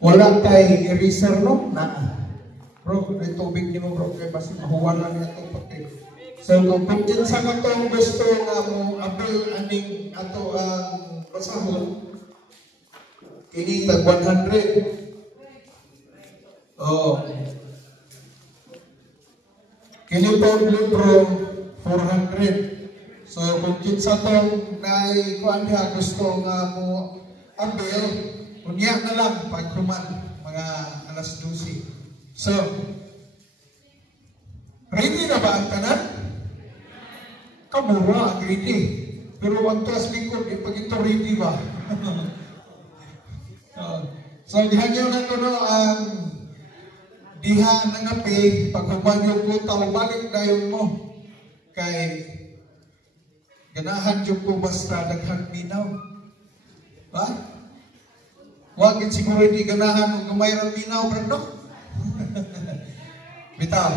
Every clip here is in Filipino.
Wala tay eraser no na. Bro, may tubig ni mo bro kay basi mahuwal lang ito pati. So kung kinsa ka tong gusto nga mo apil aning ato ang basahon kini tag 100. Oh. Kini pong libro 400. So kung kinsa tong nay kuan diha gusto nga mo apil unya na lang paghuman mga alas 12. So, ready na ba ang tanan? Kamura ang ready. Pero ang tuas likod, pag ito ready ba? So, dihan nyo na ito no, ang diha nangapi, pag humanyo ko, balik na yun mo. Kay, ganahan nyo ko basta daghang minaw. Ha? Wagin siguro hindi ganahan kung mayroong minaw, brando? Bitaw.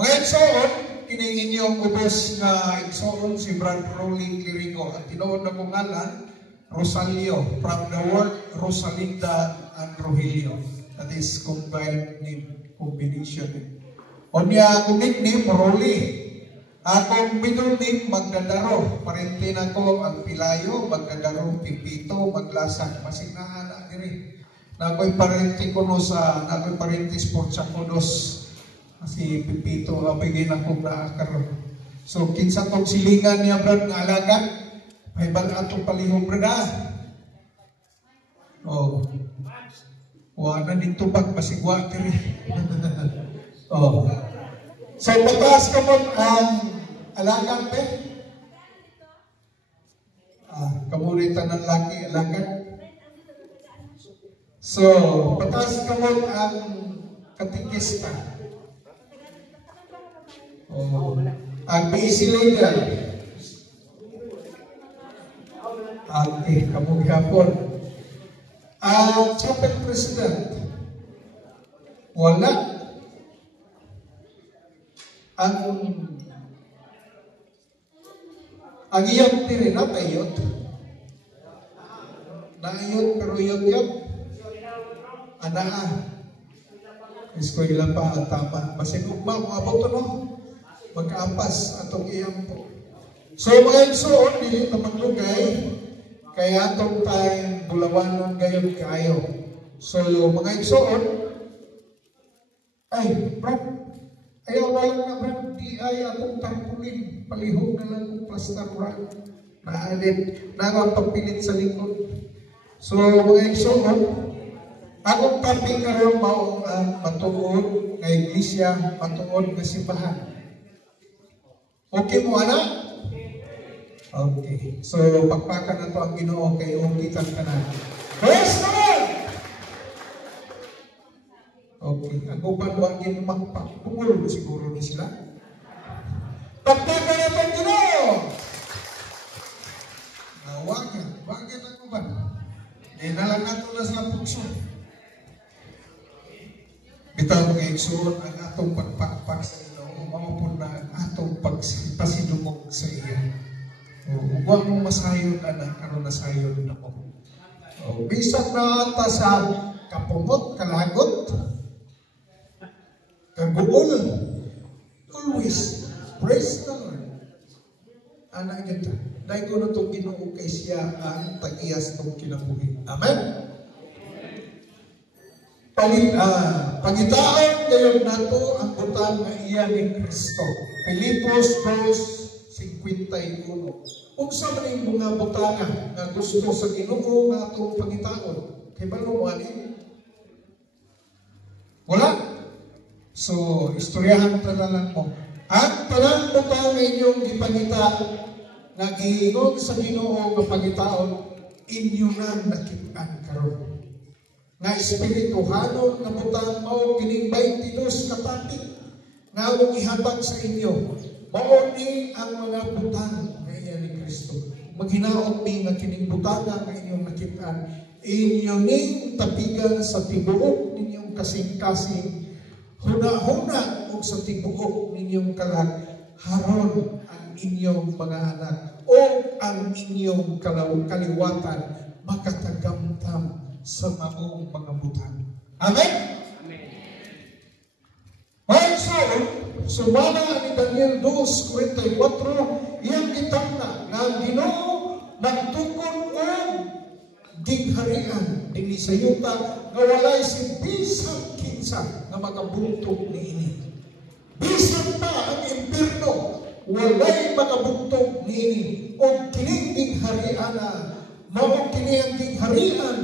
Mga igsoon, kining inyong ubos na igsoon si Brad Rolly Quirigo. At tinood na kong ngalan, Rosalio, from the word Rosalinda and Rogelio. That is combined name, combination. O niya akong nickname, Rolly. Akong middle name, Magdadaro. Parentin ako ang Pilayo, Magdadaro, Pipito, Maglasan. Masinahan na diri. Nako'y parente ko no sa, nako'y parente sports ako dos. Kasi Pipito, abigin akong naakaroon. So, kinsa tong silingan niya, Brad, nga alagan, may baga itong palihog, Brad, ha? Oh. Wala dito bag, masigwa, tiri. Oh. So, pataas ka mo ang alagan, pe? Kamuritan ng laki, alagan. So, pataas ka mo ang katikista. Oh, ang busy leader. Okay, kamu gihapon. Ang chapel president. Wala. Ang iyong tiri na tayot. Naayot pero yot. Anaa. Eskwela pa at tama. Basta kung ba, mga boto no? Magkaampas atong iyang po. So mga igsoon, dili na maglugay, kaya atong time bulawanon gayon kayo. So mga igsoon, ay, Brad, ayaw na lang na Brad, di ay atong tarpulin, palihog na lang kung plaster Brad. Naalit, nangapagpilit sa likod. So mga igsoon, akong topic karon mao ang matuod nga iglesia, matuod nga simbahan. Okay mo, anak? Okay. So, pagpakan na ito ang Ginoo kay okay kang tanan. Praise the Lord! Okay. Ang upan mo ang ginumagpapungol siguro ni sila. Pagpakan na ito ang Ginoo! Wagyan ang upan. Nalang nato na sa pukso. Bitaw mga igsoon ang atong pagpakpak sa Ginoo. Mapun na atong pagpasidumog sa iya. Huwag mong masayon, anak, karoon na sayon na mo. Bisag na ata sa kapumot, kalagot, kaguol, always, praise the Lord. Anak kita, dahil ko na itong Ginoo kay siya ang tag-iyas itong kinabuhi. Amen? Pangitaon ngayon nato ang butang nga iya ni Kristo. Pilipos 2:51. Unsa man yung mga butanga nga gusto sa Ginoo nga atong pangitaon? Kay balo mo ani? Wala. So, istoryahan ta na lang mo. Ang talang butang nga inyong gipangita nga giingog sa Ginoo nga pangitaon, inyo na nakit-an karon. Nga espirituhanon nga butang mao kining 22 katapik nga among ihatag sa inyo. Mao ni ang mga butang nga iya ni Kristo. Maghinaot mi nga kining butanga nga inyong nakit-an, inyo ning tapigan sa tibuok ninyong kasing-kasing, huna-huna o sa tibuok ninyong kalag, haron ang inyong mga anak o ang inyong kaliwatan makatagamtam sa maong mga butang. Amen? Amen. So, sumana ni Daniel 2:44, iyang gitangna nga ang Ginoo nagtukon og digharian dinhi sa yuta nga walay si bisan kinsa nga makabuntog niini. Bisan pa ang impierno walay makabuntog niini. Og kining dighariana mao kini ang digharian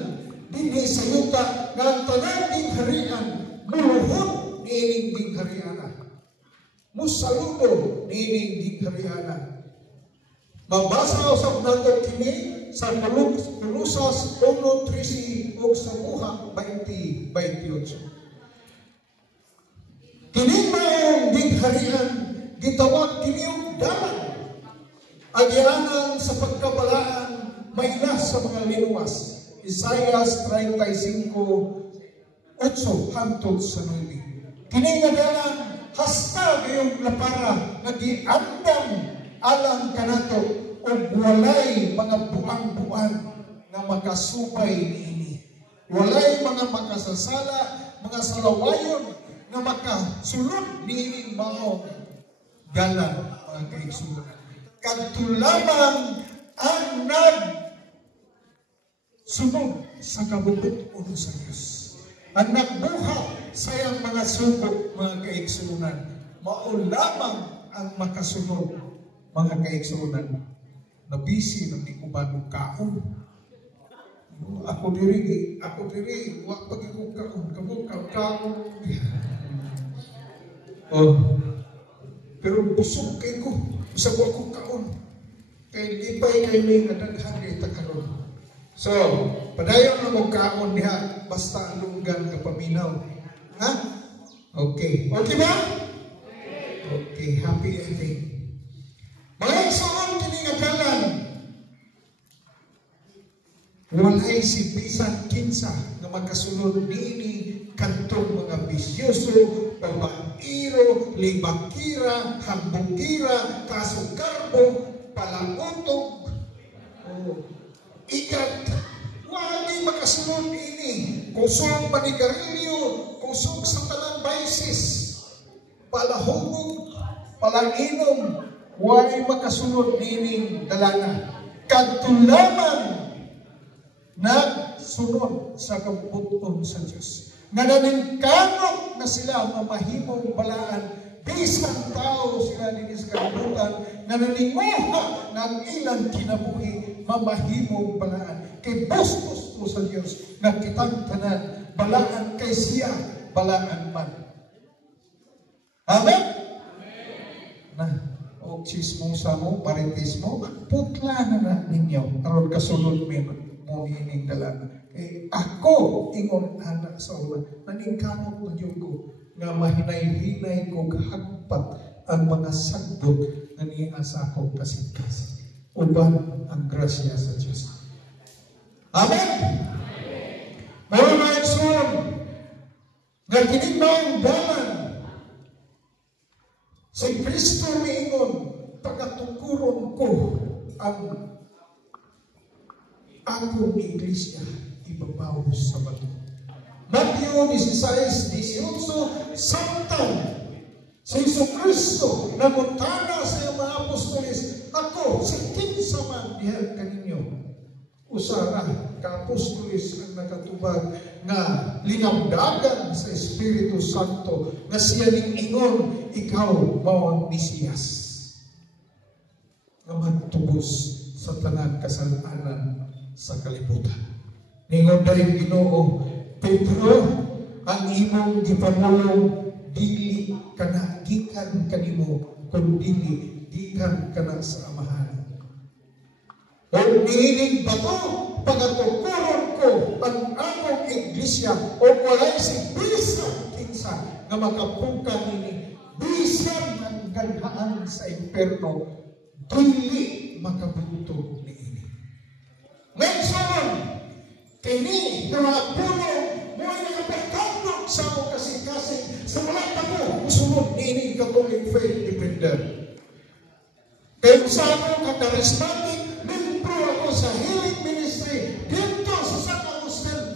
dinhi sa yuta nga ang tanan digharian muluhod niining dighariana. Musaludo niining dighariana. Mabasa usab nato kini sa Kolosas 1:13 ug sa buha 20:28. Kini maong digharian gitawag kini og dalan. Agyanan sa pagkabalaan mailas sa mga linuwas. Isaias 35:8 hangtod sa 9. Kini nga dalan hasta gayong lapara nga giandam alang kanato og walay mga buang-buang nga makasubay niini. Walay mga makasasala, mga salawayon nga makasulod niining mao dalan mga kaigsunan. Kadto lamang ang sunod sa kabubuton sa Dios. Ang nagbuhat sa iyang mga sugo mga kaigsunan. Mao lamang ang makasunod mga kaigsunan. Nabisi ng di ko ba nung kaon. Ako diri, wak pag ko kaon, kaon. Oh, pero busog kay ko, busog ako kaon. Kay lipay kay may nadaghan kay takaron. So, padayon na mo kaon diha, basta lunggan ka paminaw. Ha? Okay. Okay ba? Okay, happy ending. Mga igsoon kini nga dalan walay si bisan kinsa nga makasunod niini kantong mga bisyoso, babairo, libakira, hambukira, kasukarbo, palangutog, ikat. Wali makasunod ini kusog manigarilyo, kusog sa talang baisis, palahubog, palanginom. Why makasunod nining dalana. Kadto lamang nagsunod sa kabubuton sa Dios. Nga naningkamot na sila mamahimong balaan. Bisan tao sila din sa kalibutan. Nga naninguha ng ilang kinabuhi mamahimong balaan. Kay bustos po sa Dios nga kitang tanan balaan kay siya balaan man. Amen? Na o chismosa mo, paritismo, putla na ninyo. Aron kasunod mo ining dalan. Eh, ako, ingon anak sa ulan, naningkamot na yun ko, nga mahinay-hinay ko hagpat ang mga sagbot na niya sa akong kasing-kasing. Uban ang grasya sa Diyos. Amen? Mga maigsoon, nga kinigmaong dalan, si Kristo miingon, pagkatukuron ko ang akong iglesia ibabaw sa bato. Matthew 16:18, samtang si Kristo nagutana sa iyong mga apostoles, ako sa kinsa man diha kaninyo usara ka-apostoles ang nakatubag nga linamdagan sa Espiritu Santo nga siya ning ingon ikaw mao ang Mesiyas nga magtubos sa tanang kasalanan sa kalibutan. Ningon dahil Ginoo, Pedro, ang imong gipamulong dili kana gikan kanimo kundi gikan kana sa Amahan. O niining bato, pagatukuron ko ang akong iglesia o walay si bisan kinsa nga makapukan nini bisan ang ganhaan sa imperno dili makabuntog niini. Ngayon, kini nga mga puno mo ay nakapagkandog sa akong kasing-kasing sa wala pa mo musunod niini Catholic faith defender. Kaya sa ako charismatic, membro ako sa healing ministry dito sa San Agustin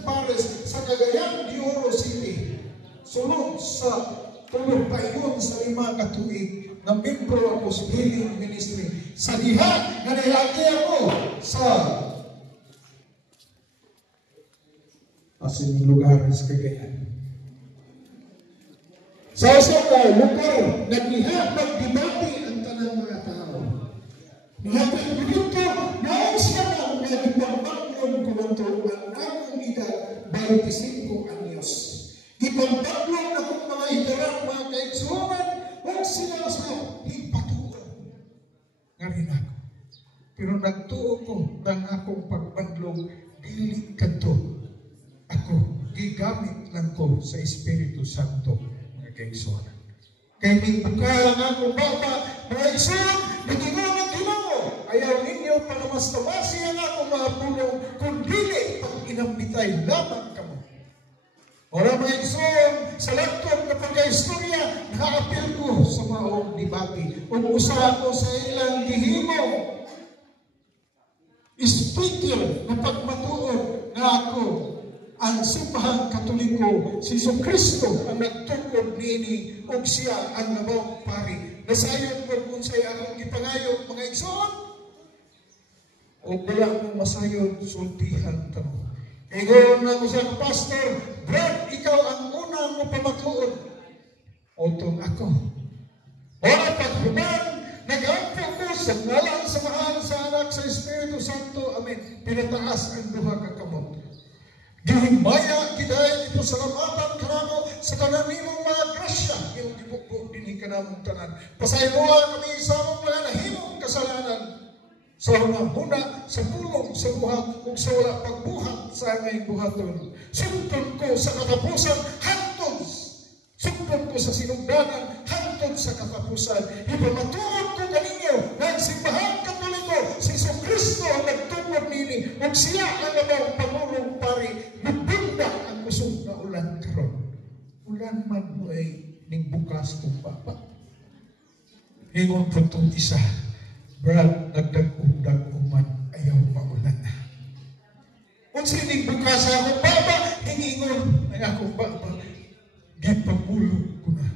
Cagayan de Oro City. Sunod sa tulog payon sa 5 ka tuig na membro ako sa Healing Ministry. Sa diha nga nilagi ako sa asin lugar sa Cagayan. Sa usa ka lugar nagdiha magdebate ang tanang mga tao. Nihapit ko dito, naon siya na ang nagpapagpagyon ko ng tuwan akong edad 25 anyos. Ipagpagyon akong mga hidarang mga kaigsunan, huwag sila sa higpatuon. Nga rin ako. Pero nagtuo ko ng akong pagbandlong dili kadto. Ako, gigamit lang ko sa Espiritu Santo mga kaigsunan. Kaya may bukalang akong baba, mga igsunan, nagingon ang Ginoo. Ayaw ninyo panamas-tamasi ang akong mga pulong kung dili pag inambitay lamang kamo. Ora mga igsoon, sa laptop na pagka-istorya, nakaapil ko sa maong debate. Umusa ako sa ilang gihimo. Speaker na pagmatuon na ako ang Simbahang Katoliko, si Kristo ang nagtukod nini o siya ang nabawang pari. Nasayon mo kung sa'yo akong ipangayo, mga igsoon. O wala mong masayon, sultihan tamo. Ingon na ko sa pastor, Brad, ikaw ang unang mo pamatuon. Otong ako. Wala paghuman, nag-ampo ko sa ngalan sa mahal sa anak sa Espiritu Santo. Amen. Pinataas ang duha ka kamot. Gihimaya, gidayan ito salamatan kanamo sa kanamimong mga grasya. Yung gibukbuk din kanamong tanan. Pasaymuha kami sa among mga nahimong kasalanan. Sa huna, sa pulong, sa buhat, kung sa wala pagbuhat sa aming buhaton. Sugton ko sa katapusan, hantod. Sugton ko sa sinugdanan, hantod sa katapusan. Ipamatuod ko kaninyo, nagsimbahang Katoliko, si Kristo ang nagtungod nini, at siya ang namang pangulong pari, nabunda ang kusog na ulan karon. Ulan man mo ay ning bukas kong papa. Ingon po itong isa, Brad, nagdag-uman, ayaw maulan na. Kung sining bukas akong baba, hiningon ang akong baba, gipamulog ko na.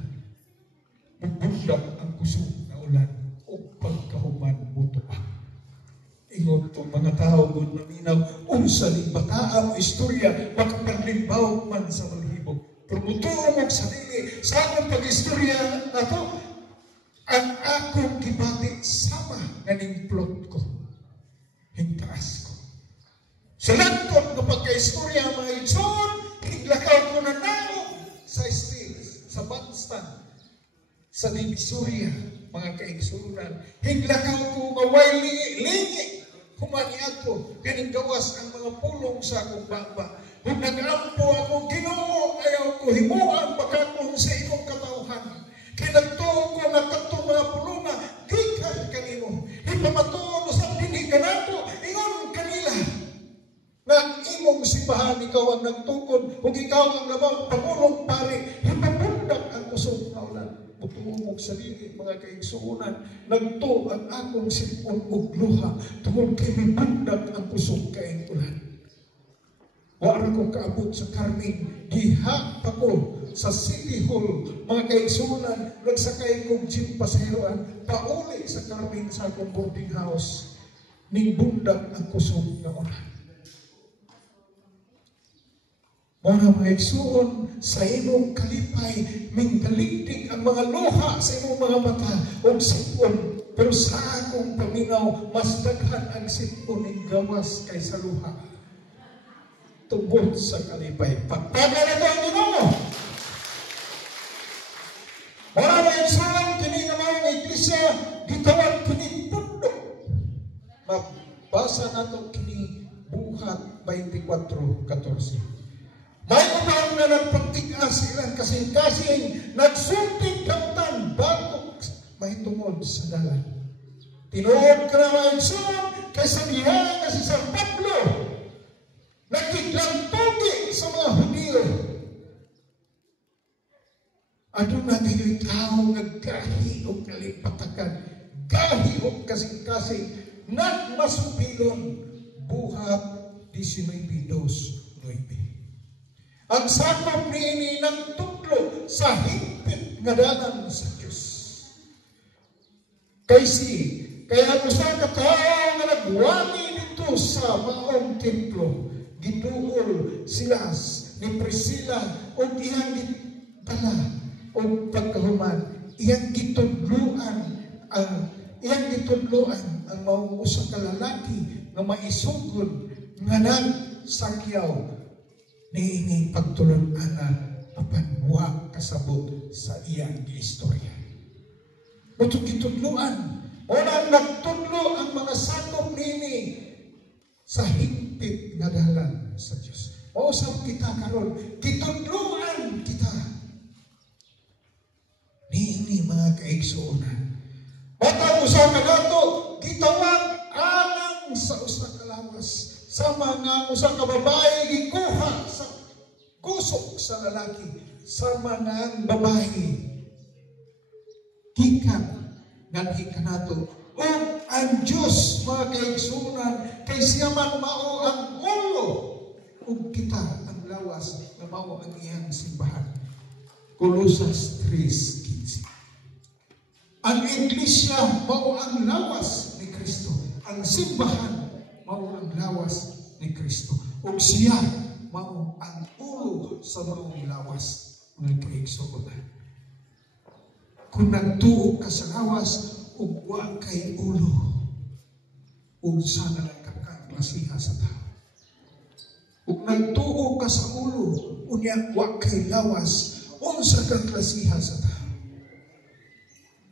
Magbundak ang kusog na ulan, o pagkahuman mo to pa. Ingon itong mga tao doon naminaw, unsa ni bataang istorya, makapaglibaw man sa malhibog. Pero mutuo mong sarili, sa akong pag-istorya na to, ang akong gibati sama nganing plot ko. Hintaas ko. Sa lantod na pagka-istorya mga igsoon, higlakaw ko na nao sa stage, sa bandstand, sa Divisoria, mga kaigsunan. Higlakaw ko ngaway lingi, humaniad ko, kaning gawas ang mga pulong sa akong baba. Kung nag-ampo ako, Ginoo, ayaw ko himuan pagkakong sa ikong katauhan. Kinagtuon ko na katong mga pulunga, gikan kanimo. Ipamatuon sa dini ka nato, ingon kanila. Nang imong simbahan, ikaw ang nagtukod, kung ikaw ang lamang pangulong pari, ipabundak ang kusog na ulan. Mutuong sa dili, mga kaigsuunan, nagto ang akong sipon ug luha, tungod kay mibundak ang kusog kaing ulan. Wala kong kaabot sa Carmen, diha pa ko sa City Hall, mga kaigsunan, nagsakay kong jeep pasaheroan, pauli sa Carmen sa akong boarding house, ning bundak ang kusog na ulan. Mga maigsuon, sa imong kalipay, minggaligdig ang mga luha sa imong mga mata o sipon, pero sa akong paminaw, mas daghan ang sipon ng gawas kaysa luha. Tubod sa kalipay. Pagpaga na ito ang Ginoo. Wala na yung salang kini nga mga iglesia, gitawan kini pundok. Mabasa na ito kini Buhat 24:14. May ubang na nagpagtigas ilang kasing-kasing, nagsunting kautan bago mahitungod sa dalan. Tinuod ka na mga igsoon, kaysa niya nga si San Pablo, nagkiklantugi sa mga Hudiyo. Ano na kayo'y tao nga gahi o kalipatakan, gahi o kasing-kasing, nagmasupilon, Buhat 19:9. Ang sakop niini ng tudlo sa hingpit nga dalan sa Dios. Kaya usa ka tawo nga nagwani dito sa maong templo, gituol sila ni Priscilla o iyang gitala o pagkahuman, iyang gitudluan ang maong usa ka lalaki nga maisugod nga nagsakyaw niini pagtulon-ana apan wa kasabot sa iyang istorya. Muto gitudluan, wala nagtudlo ang mga sakop niini sa hingpit nga dalan sa Dios. O sa kita karon, gitudluan kita niini mga kaigsuonan. Matang usa ka nato, gitawag alang sa usa ka lawas. Sa mga usa ka babae gikuha sa kusok sa lalaki, sa mga babae gikan nganhi kanato o ang Dios mga kaigsuonan kay siya man mao ang ulo ug kita ang lawas na mao ang iyang simbahan. Colosas 3:15. Ang iglesia mao ang lawas ni Kristo, ang simbahan mao ang lawas ni Kristo. O siya mao ang ulo sa maong lawas ng kaigsuonan. Kung nagtuo ka sa lawas ug wa kay ulo, unsa na lang kaklasiha sa tao. Ug nagtuo ka sa ulo, unya wa kay lawas, unsa kaklasiha sa tao.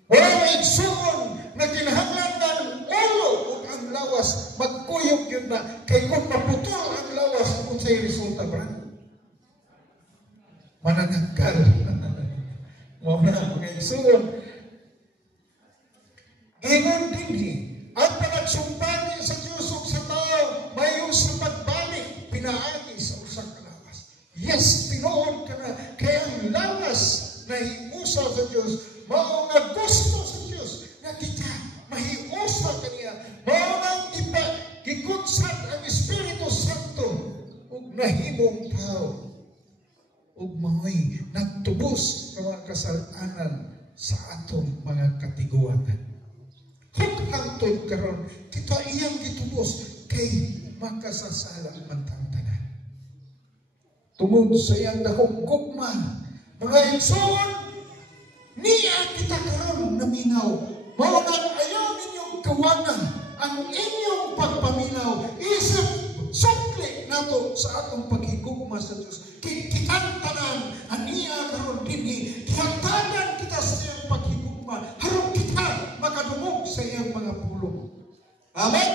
Wala may igsuon na kinahanglan ng ulo ug ang lawas magkuyog yun na kay kung maputol ang lawas kung sa'y resulta ba? Manananggal. Muna mga igsuon. Ingon dinhi, ang panagsumpani sa Diyos ug sa tao mayon sa pagbalik pinaagi sa usang lawas. Yes, tinuod ka na kaya ang lawas na hiusa sa Diyos mao nga gusto sa Dios nga kita mahiusa kaniya mao nga gikunsat ang Espiritu Santo ug nahimong tao ug mao'y nagtubos sa mga kasalanan sa atong mga katiguangan. Kung hangtod karon kita iyang gitubos kay makasasala man tanan. Tungod sa iyang dakong gugma mga igsoon niya kita karon naminaw. Mao nang ayaw ninyong kawanan ang inyong pagpaminaw. Isip sukli nato sa atong paghigugma sa Dios. Kitang tanan aniya karon dinhi. Kihatagan kita sa iyang paghigugma. Harong kita makadungog sa iyang mga pulong. Amen.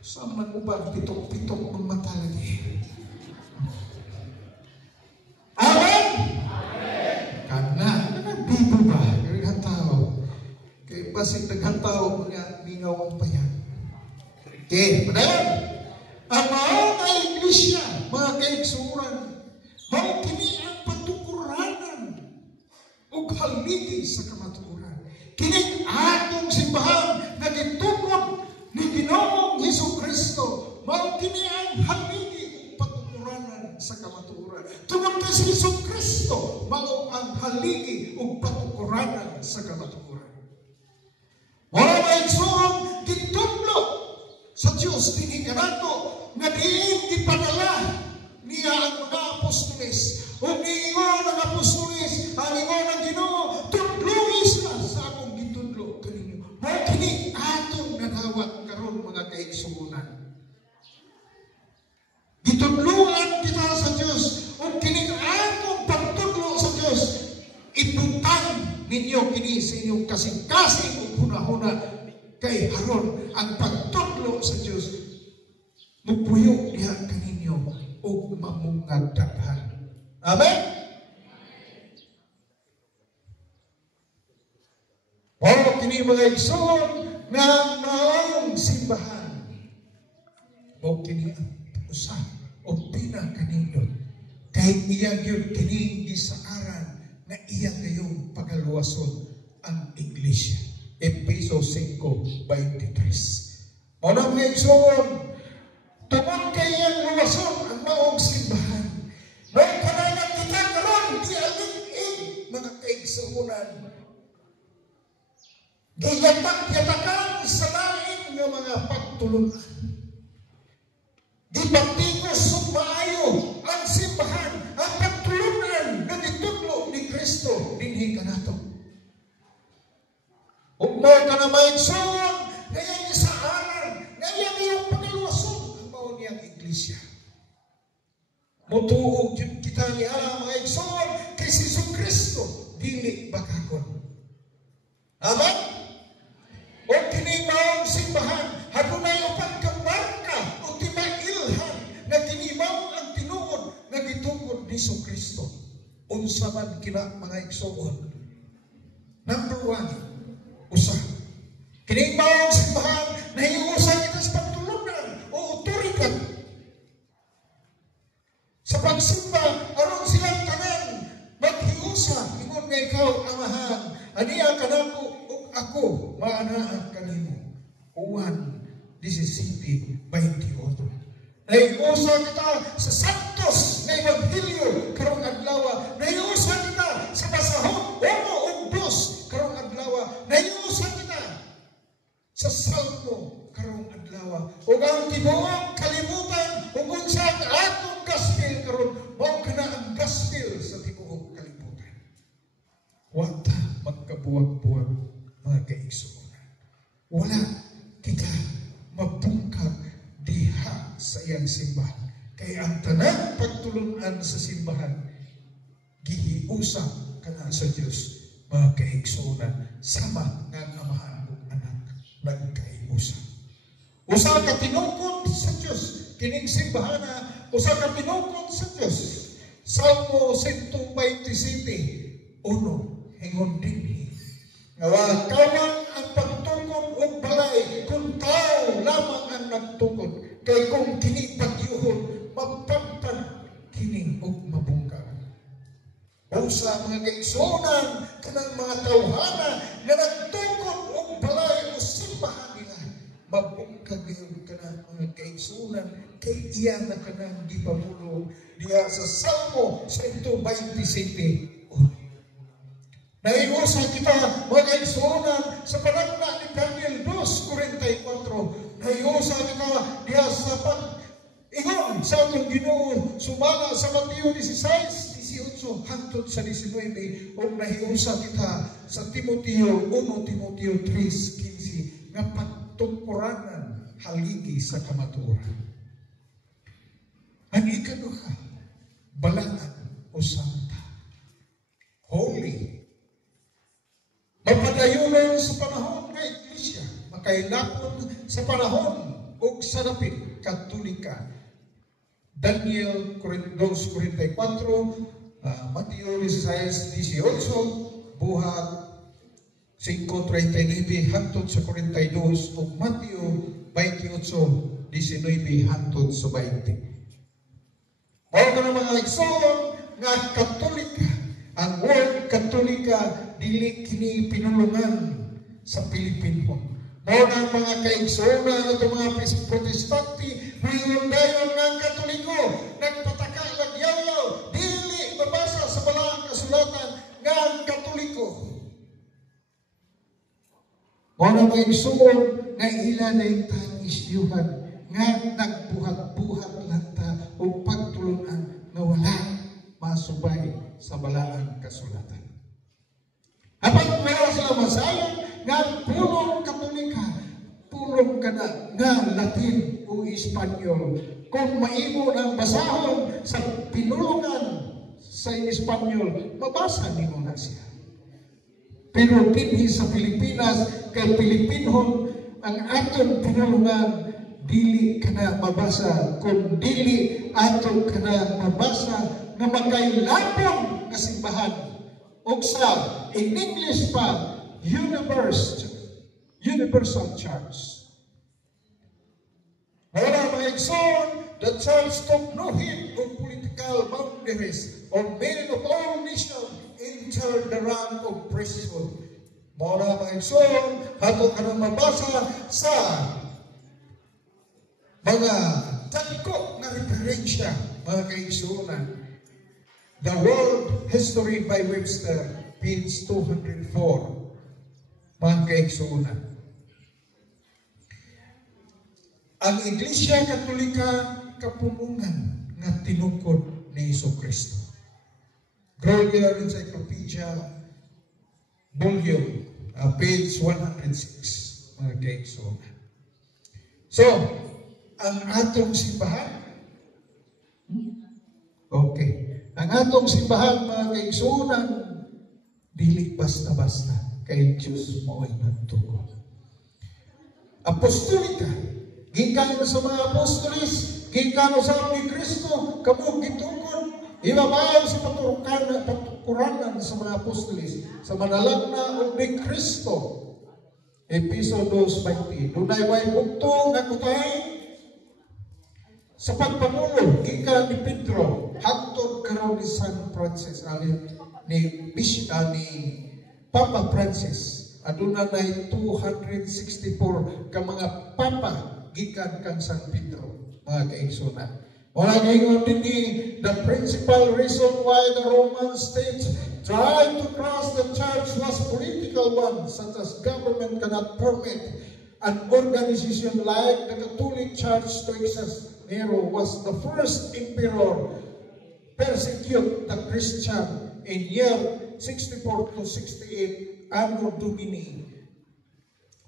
Sa man ubang pitok-pitok ang mata lagi. Amen? Kana, nagbibo ba? Kaya tao. Kaya basig naghantaw niya, mingaw ang payan. Okay, padayon. Ang mga iglesia, mga kaigsuran, mga kini ang patukuranan ug haligi sa kamatuoran. Kini atong simbahan na gitugod ni Ginoong Hesukristo, mga kini ang haligi sa kamatuoran. Tungod kay si Hesukristo mao ang haligi ug patukuranan sa kamatuoran. Wala may igsoon gitudlo sa Dios dinhi kanato nga diin gipadala niya ang mga apostoles ug niingon ang apostoles ang ingon ang Ginoo tudloi sila sa akong gitudlo kaninyo. Mao kini atong nadawat karon mga kaigsuonan. Gitudluan kita sa Dios ug kini atong pagtudlo sa Dios ibutang ninyo kini sa inyong kasing-kasing ug hunahuna kay haron ang pagtudlo sa Dios mupuyo diha kaninyo ug mamungad daghan. Amen. O kini mga igsoon nga maong simbahan o kini usa o pinakaninyo kay iya gyud kini gisaaran na iya ngayong pagaluwason ang iglesia. Efeso 5:23. Mao na mga igsoon tungod kay iyang luwason pagtulunan. Gibatikos sa maayo ang simbahan, ang pagtulunan na gitudlo ni Kristo dinhi kanato. Ug mo ka na maigsoon, ngayon sa aral, ngayon iyong pagkaluwason ang mao niyang iglesia. Mutuog kita niya mga igsoon kay si Kristo dili bakakon. Amen? O kini maong simbahan, hadunay upang kamarka o timailhan na kinimaw ang tinuod na gitungod ni Kristo. Unsa man kina mga igsoon. Number 1, usa. Kini maong simbahan na hiusa kita sa pagtulunan o otoridad. Sa pagsimba, aron silang tanan, maghiusa, ingon nga ikaw, amahan, aniya ka na ako, maanaan kanimo. Juan 17:28. Naiusa kita sa santos na ebanghelyo karong adlaw. Naiusa kita sa basahon 1 ug 2 karong adlaw. Naiusa kita sa salmo karong adlaw. Ug ang tibuok kalibutan ug unsa ang atong gospel karon, mao kana ang gospel sa tibuok kalibutan. Wata magkabuwag-buwag mga kaigsuon. Wala kita mabungkag diha sa iyang simbahan. Kaya ang tanang pagtulunan sa simbahan, gihiusa kana sa Dios mga kaigsuonan, sama nga amahan ug anak nagkaiusa. Usa ka tinungkod sa Dios kining simbahan, usa ka tinungkod sa Dios. Salmo 127:1 ingon dinhi nga kawan ang pagtukod og balay kung tao lamang ang nagtukod, kay kung kini pagyuhon mapampan kining og mabungkag. Usa mga kaigsuonan kanang mga tawhana nga nagtukod og balay o simbahan nila, mabungkag gyud kanang mga kaigsuonan kay iya na kanang gipamulo diha sa Salmo 127:1. Naiusa kita mga kaigsuonan sa panagna ni Daniel 2:44. Naiusa kita diha sa pag-ingon sa atong Ginoo sumala sa Mateo 16:18 hangtod sa 19. O nahiusa kita sa 1 Timoteo 3:15 nga pagtungkuranan haligi sa kamatuoran. Ang ikaduha, balaan o santa, holy. Mapadayonon sa panahon ng Iglesia, makailapon sa panahon o sa dapit Katolika. Daniel 2:44, Mateo 16:18, Buhat 5:39 hangtod sa 42 ug Mateo 28:19 hangtod sa 20. Mao kana mga igsoon nga Katolika. Ang word Katolika dili kini pinulungan sa Pilipino. Mao na mga kaigsuonan at mga protestante, mayroon dayon ng Katoliko, nagpataka lagyaw, dili mabasa sa balaang kasulatan nga ang Katoliko. Mao na mga igsuon nga ila na yung tangisyuhan nga nagbuhat-buhat lang ta o pagtulunan na wala masubay sa balaang kasulatan. Apan meron sila masayon nga pulong Katolika, pulong kana nga Latin o Espanyol. Kung maimo ng basahon sa pinulungan sa Espanyol, mabasa nimo na siya. Pero dinhi sa Pilipinas, kay Pilipinhon, ang aton pinulungan, dili kana mabasa, kung dili aton kana mabasa na makailapon nga simbahan. O sa, in English pa, Universal Church. Wala mga igsoon, the church took no heed of political boundaries or men of all nations entered the rank of priesthood. Wala mga igsoon, hato ka nang mabasa sa mga tatiko na referensya, mga kaigsuonan. The World History by Webster, page 204. Mga kaigsuonan. ang Iglesia Katolika kapumungan nga tinukod ni Jesucristo. Gloriar Encyclopedia, volume, page 106, mga kaigsoon. So, ang atong simbahan, okay, ang atong simbahan, mga kaigsunan, dili basta-basta kay Diyos mo'y nagtuo. Apostolika, gikan sa mga apostolis, gikan sa ni Kristo, kamo gitukod, ibabaw sa patukuranan sa mga apostolis, sa manalagna o ni Kristo. Episodo 2:20. Dunay way bugtong nga kutay sa pagpamulo gikan ni Pedro hangtod karon ni San Francis ni Papa Francis. Aduna nay 264 ka mga papa gikan kang San Pedro, mga kaigsunan. Wala gingon din the principal reason why the Roman states tried to cross the church was political one, such as government cannot permit an organization like the Catholic Church to exist. Nero was the first emperor persecute the Christian in year 64 to 68 Anno Domini.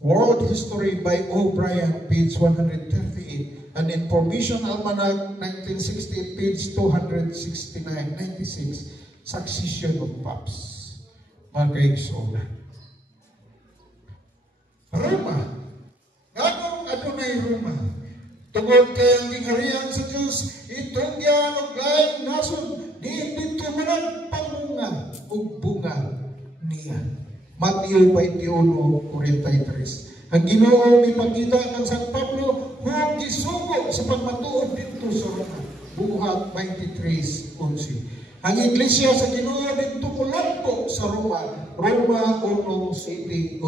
World History by O'Brien, page 138. An Information Almanac, 1968, page 269, 96. Succession of Paps. Mga kaigsoon. Roma. Ganong adunay Roma. Tungod kay ang tingharian sa Diyos, itong yan og laing nason, dito manang pamunga o bunga niya. Matthew 21:43. Ang Ginoo ipakita ng San Pablo huwag gisugo sa pagmatuod dito sa Roma. Buhat 23:11. Ang Iglesia sa Ginoo dito kulampo sa Roma. Roma 1:7.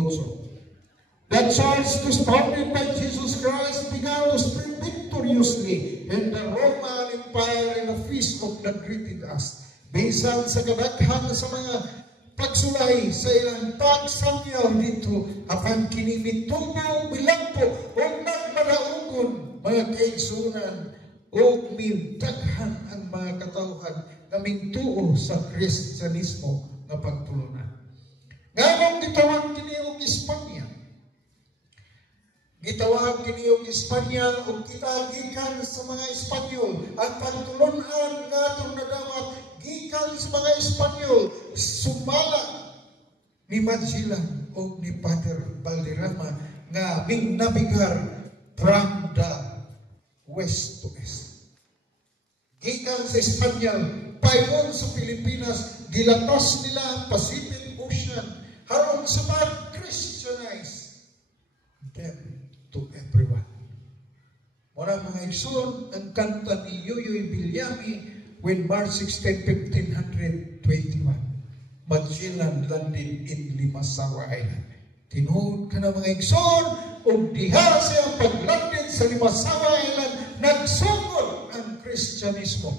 The church was founded by Jesus Christ began to spread victoriously, and the Roman Empire in the feast of that greeted us. Bisan sa kadaghan sa mga pagsulay sa ilang pagsangyaw dito, apan kinimitugaw bilangpo o nagmadaungon, mga kaigsunan, o mindaghan ang mga katawhan na mintuo sa Kristyanismo na pagtulunan. Ngamong gitawag kiniog Espanya. Gitawag kiniog Espanya o kita gikan sa mga Espanyol. Ang pagtulunan nga itong nadamat gikan sa mga Espanyol, sumala ni Magellan o ni Father Valderrama nga ming nabigar from the west to east. Gikan sa Espanyol, payon sa Pilipinas, gilatas nila ang Pacific Ocean harong sa pag-Christianize them to everyone. Muna mga igsoon, ang kanta ni Yoyoy Villami when March 16, 1521, Magellan landed in Limasawa Island. Tinuod ka na mga igsoon, o diha siyang paglandin sa Limasawa Island, nagsugod ang Kristyanismo.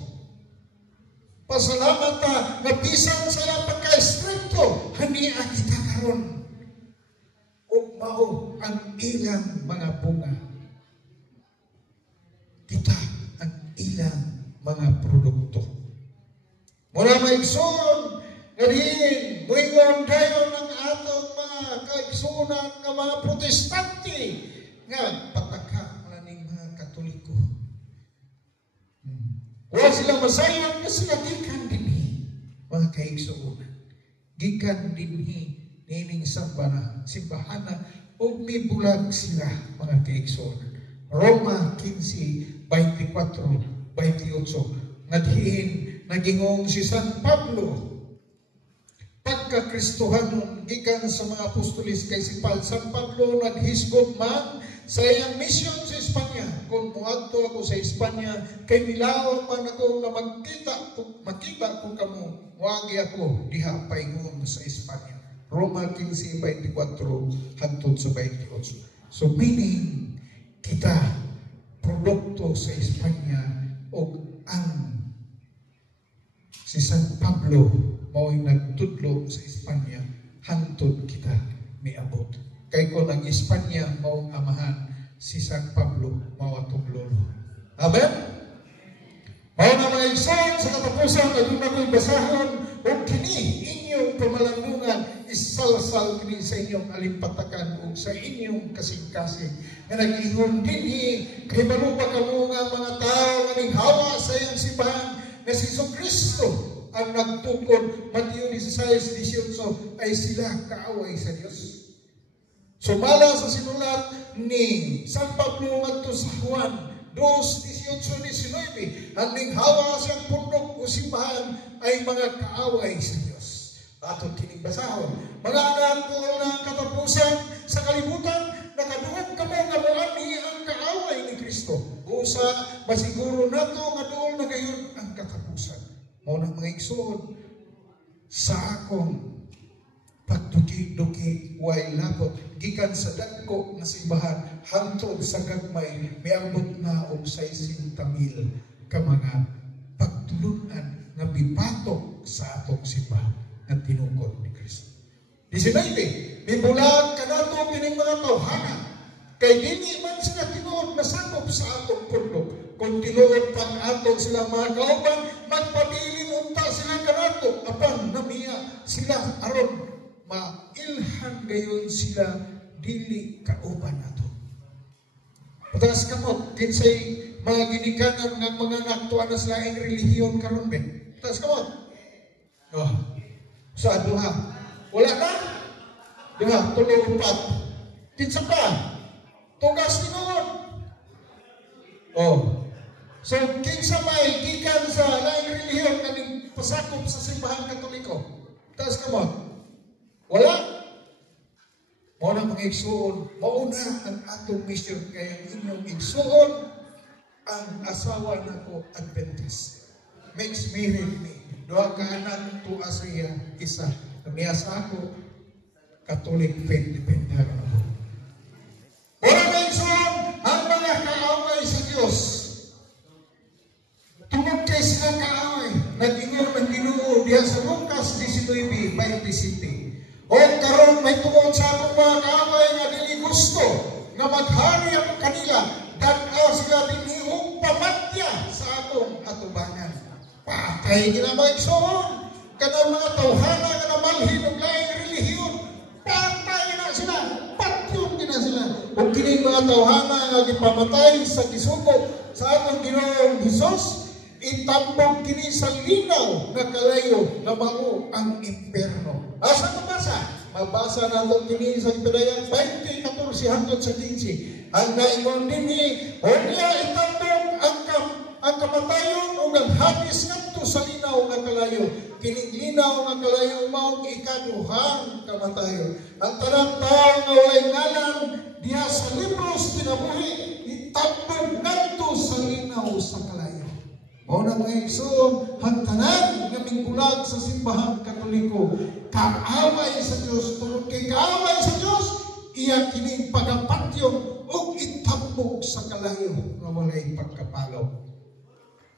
Pasalamat ta, nabisan sa iyang pagka-estricto, hindi kita karon. O mao ang ilang mga bunga. Kita ang ilang mga produkto. Mula maigsoon, ngayon, muingon kayo ng atong mga kaigsunan ng mga protestante nga pataka maning mga Katoliko. Wala sila masayang na sila gikan dinhi, mga kaigsunan. Gikan dinhi nining simbahana o may bulag sila, mga kaigsunan. Roma 15:24-28. Ngadhiin, nagingong si San Pablo pagka-Kristohanon gikan sa mga apostolis kay si San Pablo naghisgot man sa iyang mission sa Espanya. Kung muadto ako sa Espanya, kay milaw man ako na makita ko kamo, wagi ako diha paingon sa Espanya. Roma 15:24 hangtod sa 28. So meaning, kita produkto sa Espanya o ang si San Pablo mao'y nagtudlo sa Espanya hangtod kita miabot. Kay kung ang Espanya maong amahan, si San Pablo mawatong lolo. Amen? Mao na mga igsoon, sa katapusan, adun na ko'y basahon, o kini inyong pamalandungan, isalsal kini sa inyong alimpatakan o sa inyong kasing-kasing. Nga nag-ingon din kay malupa kamo nga mga tao nga ninghawa sa iyang simbahan na si Kristo ang nagtukod. Mateo 16:18 ay sila kaaway sa Diyos. Sumala sa sinulat ni San Pablo ngadto sa Juan 2:18-19, ang ninghawa siyang pundok o simbahan ay mga kaaway sa Diyos. Atong kining basahon, mga anak ko na katapusan sa kalibutan, nakaduog kamo nga moani ang kaaway ni Kristo. Usa masiguro nato nga duol na gayon ang katapusan. Mao na mga igsoon, sa akong pagduki-duki way labot gikan sa dagko nga simbahan hangtod sa gagmay miabot na og 60,000 ka mga pagtulunan nga bibatok sa atong simbahan nga tinukod ni Kristo. 19, mibulag kanato kining mga tawhana kay dili man sila tinuod nasakop sa atong pundok. Kung tinuod pang atong sila mga kauban, magpabilin unta sila kanato apan namiya sila aron mailhan gayon sila dili kauban nato. Pataas kamot, kinsay mga ginikanan ng mga naktuan na sila ang relihiyon karon ben. Pataas kamot. Oh. Sa duha. Wala na? Duha, tulo, upat. Kinsa pa? Tugas tinuod. Oh. So, kinsa may gikan sa laing relihiyon na pasakop sa simbahan Katoliko. Pataas kamot. Wala. Mauna mga igsuon, mauna ang atong mission kaya inyong igsuon ang asawa nako Adventist. Makes me read me. Doa ka anak tuwa siya isa. Kamiyas ako, Catholic faith dependent ako. Mauna mga igsuon, ang mga kaaway sa Diyos. Tungod kay sila kaaway, nag-ingon ng Ginoo diha sa Lucas 19:27. O karon may tungod sa atong mga kaaway nga dili gusto nga maghari ang kanila, dag-aw sila dinhi og pamatya sa atong atubangan. Patay gina mga igsoon, kanang mga tawhana nga namalhin og laing relihiyon, patay na sila, patyon gina sila. Ug kining mga tawhana nga gipamatay sa gisugo sa atong Ginoong Hesus, itambong kini sa linaw na kalayo na mao ang impierno. Asa mabasa? Mabasa natin kini sa Pidayang 20:14-15. Ang naingon dinhi, o niya itambong ang kamatayon o ang hadis ngadto sa linaw nga kalayo. Kining linaw nga kalayo mao ikaduhang kamatayon. Ang tanang tawo nga walay ngalan diha sa libros kinabuhi, itambong ngadto sa linaw sa kalayo. Mao na mga igsoon, hantanan nga mingbulag sa simbahan Katoliko, kaaway sa Dios, tungod kay kaaway sa Dios, iya kining pagapatyon ug itambog sa kalayo nga walay pagkapalaw.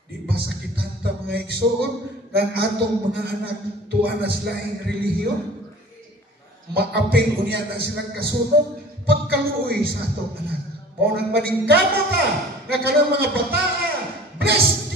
Di ba sakitan ta mga igsoon nga atong mga anak tuwa na sila ang relihiyon? Maapil unya na silang kasunod pagkaluoy sa atong anak. Mao nang maningkama ta nga kanang mga bataa, blessed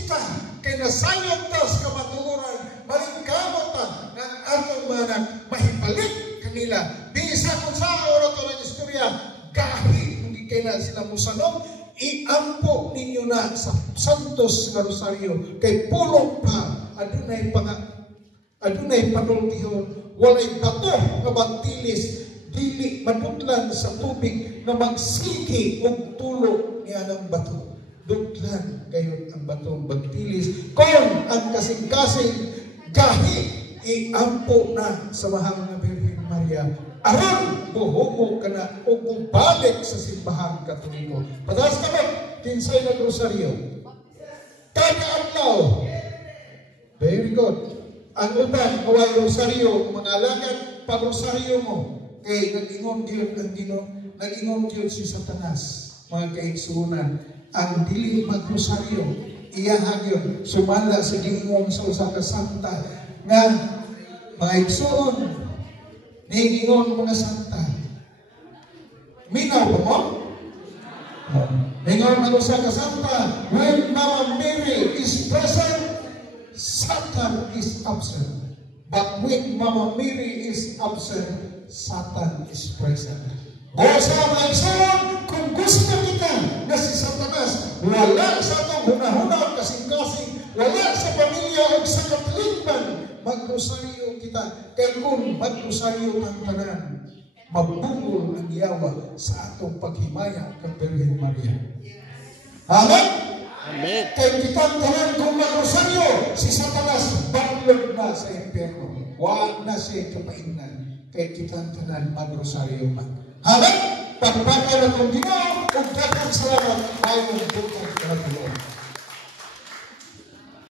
kay nasayang ta sa kamatuoran, malingkamot ta ng atong mga mahibalik kanila. Bisa kung sa oras ito ng istorya, kahit hindi kayo na sila musanom, iampo ninyo na sa Santos nga Rosario, kay pulong pa, adunay panultihon, walay bato nga bantilis, dili madutlan sa tubig na magsigi og tulo niya ng bato. Dutlan gayon ang batong bantilis kung ang kasing-kasing gahi iampo na sa mahal na Birhen Maria aron buhumog ka na o balik sa simbahan Katoliko. Pataas kami kinsay na rosaryo kada adlaw. Very good. Ang uban kaway rosaryo mga alagad pag rosaryo mo kay nag-ingon Diyon ang Ginoo, nag-ingon Diyon si Satanas mga kaigsuunan. Ang dili magrosaryo iya hagyon sumala sa gingong sa usa ka santa nga mga igsoon ni gingon mga santa minaw ba mo Ingon ang usa ka santa, when Mama Mary is present, Satan is absent. But when Mama Mary is absent, Satan is present. Bosa mga igsoon, kung gusto kita na si Satanas wala sa atong hunahuna kasing-kasing, wala sa pamilya o sa katlipan, magrosaryo kita. Kaya kung magrosaryo ang tanan, mabungol ang yawa sa atong paghimaya kang Birhen Maria. Amen? Amen. Kaya kitang tanan kung magrosaryo, si Satanas baklog na sa impyerno. Huwag na siya kapaingnan. Kaya kitang tanan magrosaryo man. Amen? Pagpapala kong Ginoo, ug daghang salamat ayon sa Panginoon.